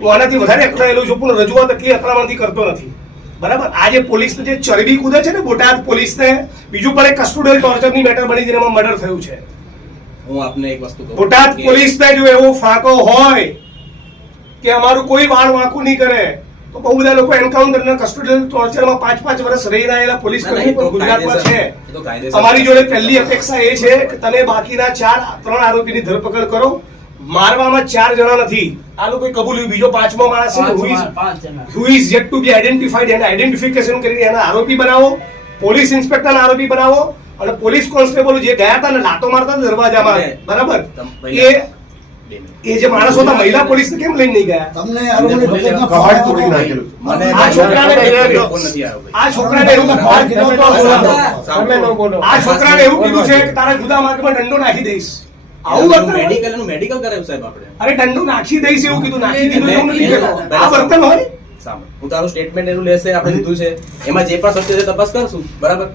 હું આનાથી વધારે અકળાયેલો છું પણ રજૂઆત એટલી અકળામણથી કરતો નથી. બરાબર? આજે પોલીસને જે ચરબી કૂદે છે ને બોટાદ પોલીસને બીજું પણ એક કસ્ટોડિયલ ટોર્ચરની મેટર બની જેમાં મર્ડર થયું છે. હું આપને એક વસ્તુ કહું બોટાદ પોલીસને જો એવો ફાંકો હોય કે અમારું કોઈ વાળ વાંકું નહીં કરે તો બહુ બધા લોકો એન્કાઉન્ટર કસ્ટોડિયલ ટોર્ચરમાં પાંચ પાંચ વર્ષ રહી રહેલા પોલીસ કર્મી પણ ગુજરાતમાં છે. અમારી જોડે પહેલી અપેક્ષા એ છે કે તમે બાકીના ચાર ત્રણ આરોપીની ધરપકડ કરો. મારવામાં ચાર જણા નથી. આ લોકોએ કબૂલ્યું બીજો પાંચમો માણસ છે who is who is yet to be identified એને આઈડેન્ટિફિકેશન કરીને એના આરોપી બનાવો. પોલીસ ઇન્સ્પેક્ટરના આરોપી બનાવો. અને પોલીસ કોન્સ્ટેબલ જે ગયા હતા ને લાતો મારતા દરવાજામાં. બરાબર? એ. એ જે માણસો હતા મહિલા પોલીસ કેમ લઈને નહીં ગયા? તમને આ છોકરાને. આ છોકરાને એવું. આ છોકરાને એવું કીધું છે કે તારા જુદા માર્ગમાં દંડો નાખી દઈશ. આવું વર્તન મેડિકલ મેડિકલ કરાવ્યું સાહેબ આપણે. અરે દંડો નાખી દઈશ એવું કીધું નાખી દીધું એવું નથી આ વર્તન હોય? સાંભળો. હું તારું સ્ટેટમેન્ટ એનું લેશે આપણે લીધું છે. એમાં જે પણ સત્ય છે તપાસ કરશું. બરાબર?